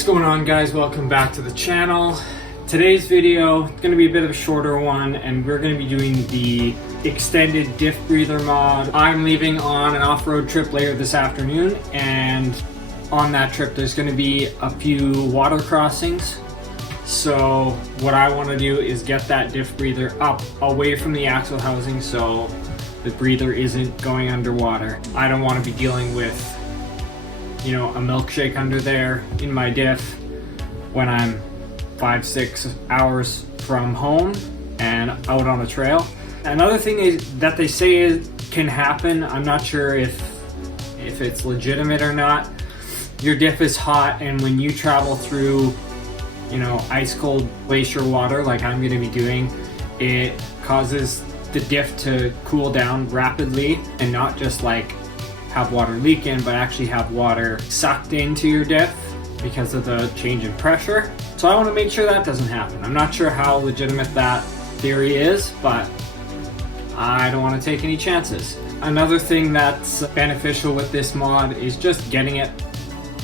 What's going on, guys? Welcome back to the channel. Today's video is going to be a bit of a shorter one, and we're going to be doing the extended diff breather mod. I'm leaving on an off-road trip later this afternoon, and on that trip there's going to be a few water crossings. So what I want to do is get that diff breather up away from the axle housing so the breather isn't going underwater. I don't want to be dealing with, you know, a milkshake under there in my diff when I'm 5-6 hours from home and out on a trail. Another thing is that they say can happen, I'm not sure if it's legitimate or not. Your diff is hot, and when you travel through, you know, ice cold glacier water like I'm going to be doing, it causes the diff to cool down rapidly and not just like have water leak in, but actually have water sucked into your diff because of the change in pressure. So I want to make sure that doesn't happen. I'm not sure how legitimate that theory is, but I don't want to take any chances. Another thing that's beneficial with this mod is just getting it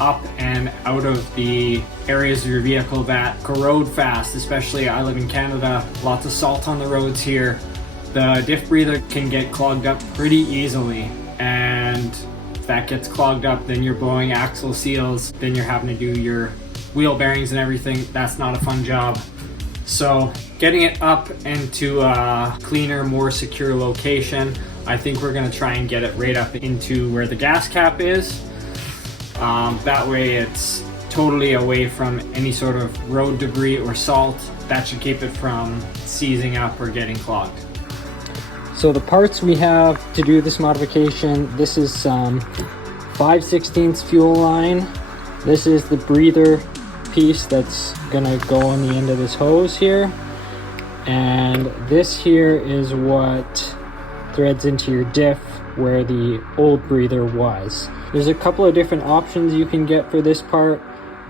up and out of the areas of your vehicle that corrode fast. Especially, I live in Canada, lots of salt on the roads here. The diff breather can get clogged up pretty easily, and if that gets clogged up, then you're blowing axle seals, then you're having to do your wheel bearings and everything. That's not a fun job. So getting it up into a cleaner, more secure location, I think we're going to try and get it right up into where the gas cap is. That way it's totally away from any sort of road debris or salt. That should keep it from seizing up or getting clogged. So the parts we have to do this modification, this is 5/16 fuel line. This is the breather piece that's gonna go on the end of this hose here. And this here is what threads into your diff where the old breather was. There's a couple of different options you can get for this part.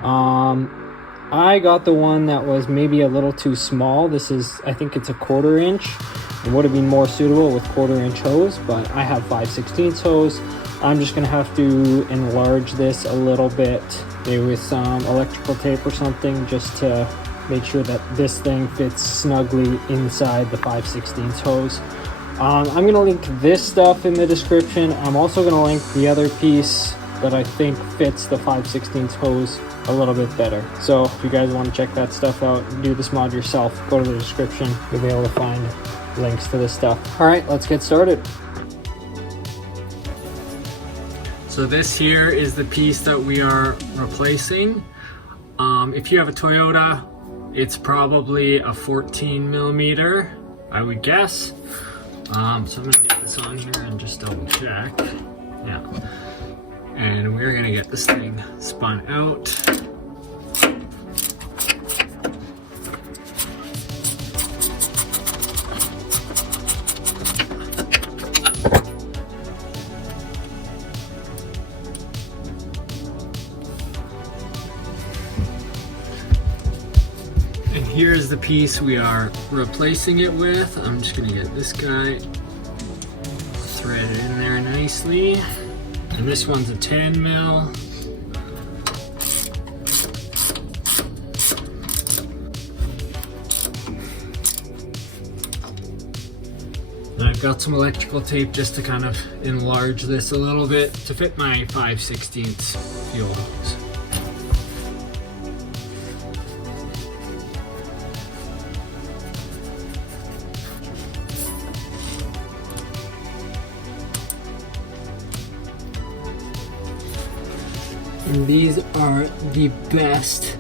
I got the one that was maybe a little too small. This is, I think it's a 1/4 inch. It would have been more suitable with 1/4 inch hose, but I have 5/16 hose. I'm just gonna have to enlarge this a little bit, maybe with some electrical tape or something, just to make sure that this thing fits snugly inside the 5/16 hose. I'm gonna link this stuff in the description. I'm also gonna link the other piece that I think fits the 5/16 hose a little bit better. So if you guys want to check that stuff out, do this mod yourself, go to the description. You'll be able to find links to this stuff. All right, let's get started. So this here is the piece that we are replacing. If you have a Toyota, it's probably a 14 millimeter, I would guess. So I'm gonna get this on here and just double check. Yeah. And we're gonna get this thing spun out. And here's the piece we are replacing it with. I'm just gonna get this guy threaded in there nicely. And this one's a 10 mil. And I've got some electrical tape just to kind of enlarge this a little bit to fit my 5/16 fuel hose. And these are the best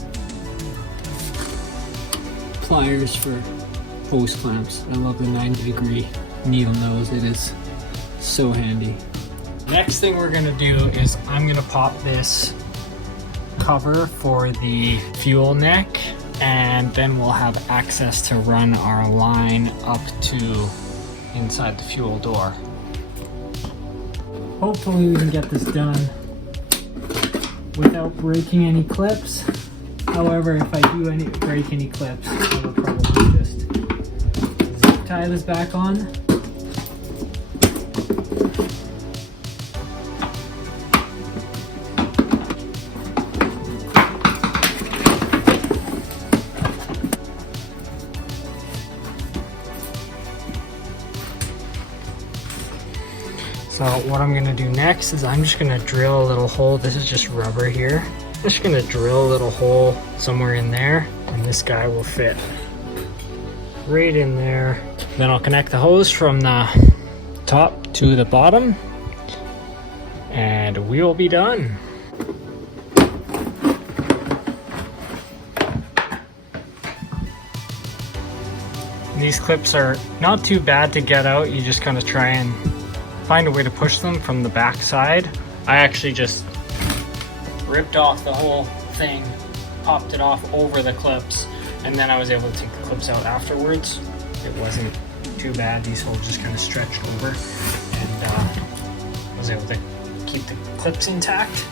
pliers for hose clamps. I love the 90-degree needle nose. It is so handy. Next thing we're gonna do is I'm gonna pop this cover for the fuel neck, and then we'll have access to run our line up to inside the fuel door. Hopefully we can get this done without breaking any clips. However, if I do break any clips, I will probably just zip tie this back on. So what I'm gonna do next is I'm just gonna drill a little hole. This is just rubber here. I'm just gonna drill a little hole somewhere in there, and this guy will fit right in there. Then I'll connect the hose from the top to the bottom, and we will be done. These clips are not too bad to get out. You just kind of try and find a way to push them from the back side. I actually just ripped off the whole thing, popped it off over the clips, and then I was able to take the clips out afterwards. It wasn't too bad. These holes just kind of stretched over, and was able to keep the clips intact.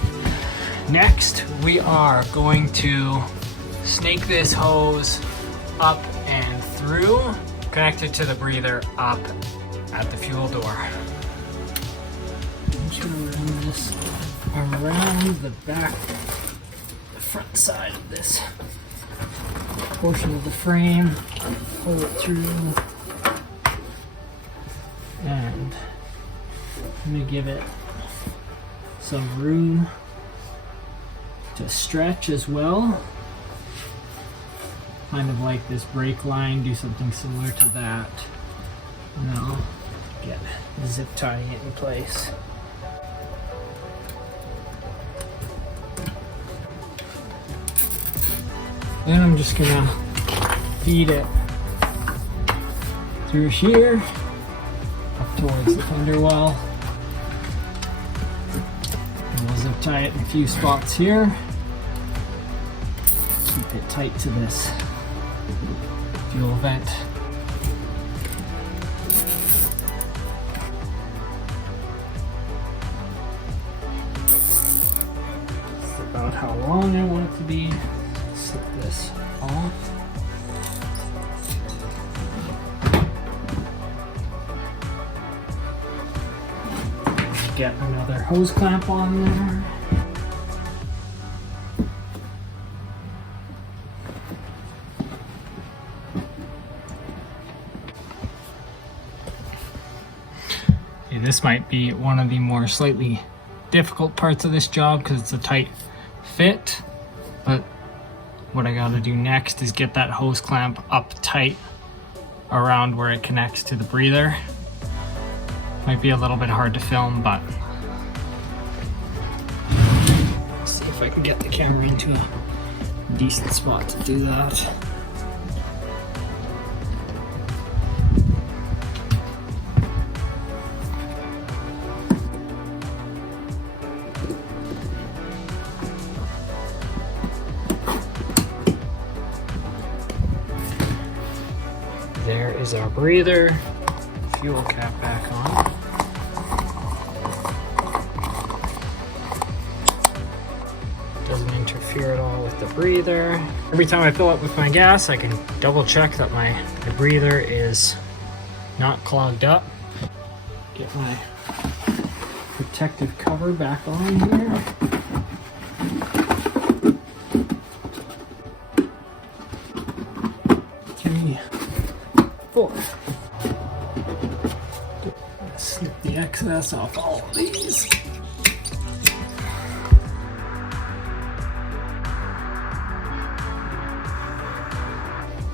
Next, we are going to snake this hose up and through, connected to the breather up at the fuel door. I'm just gonna run this around the back, the front side of this portion of the frame, pull it through, and I'm gonna give it some room to stretch as well. Kind of like this brake line, do something similar to that. Now get zip tying it in place. Then I'm just gonna feed it through here up towards the fender well. And we'll zip tie it in a few spots here. Keep it tight to this fuel vent. That's about how long I want it to be. Slip this off. Get another hose clamp on there. This might be one of the more slightly difficult parts of this job because it's a tight fit, but what I gotta do next is get that hose clamp up tight around where it connects to the breather. Might be a little bit hard to film, but let's see if I can get the camera into a decent spot to do that. There is our breather. Fuel cap back on. Doesn't interfere at all with the breather. Every time I fill up with my gas, I can double check that my breather is not clogged up. Get my protective cover back on here. 3, 4. Snip the excess off all of these.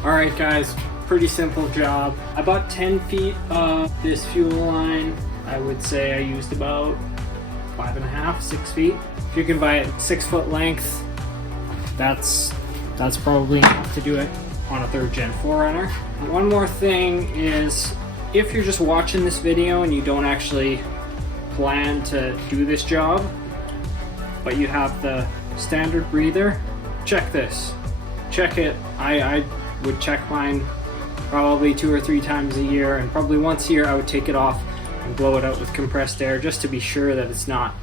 Alright guys, pretty simple job. About 10 feet of this fuel line. I would say I used about 5.5, 6 feet. If you can buy it 6 foot length, that's probably enough to do it on a 3rd gen 4Runner. One more thing is, if you're just watching this video and you don't actually plan to do this job, but you have the standard breather, check this. Check it. I would check mine probably 2 or 3 times a year, and probably once a year I would take it off and blow it out with compressed air just to be sure that it's not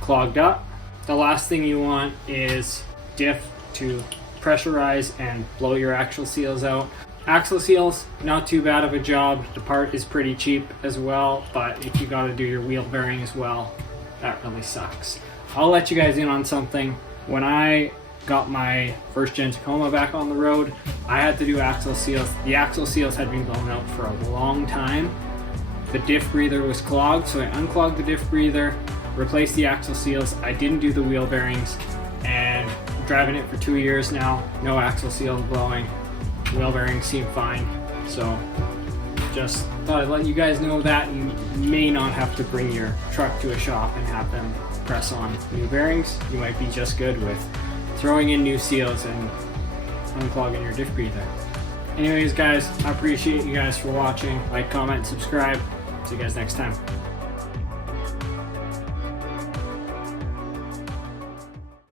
clogged up. The last thing you want is Diff to pressurize and blow your axle seals out. Axle seals, not too bad of a job. The part is pretty cheap as well, but if you gotta do your wheel bearing as well, that really sucks. I'll let you guys in on something. When I got my 1st gen Tacoma back on the road, I had to do axle seals. The axle seals had been blown out for a long time, the diff breather was clogged, so I unclogged the diff breather, replaced the axle seals. I didn't do the wheel bearings, and I'm driving it for 2 years now. No axle seals blowing. Wheel bearings seem fine. So just thought I'd let you guys know that you may not have to bring your truck to a shop and have them press on new bearings. You might be just good with throwing in new seals and unclogging your diff breather. Anyways guys, I appreciate you guys for watching. Like, comment, subscribe. See you guys next time.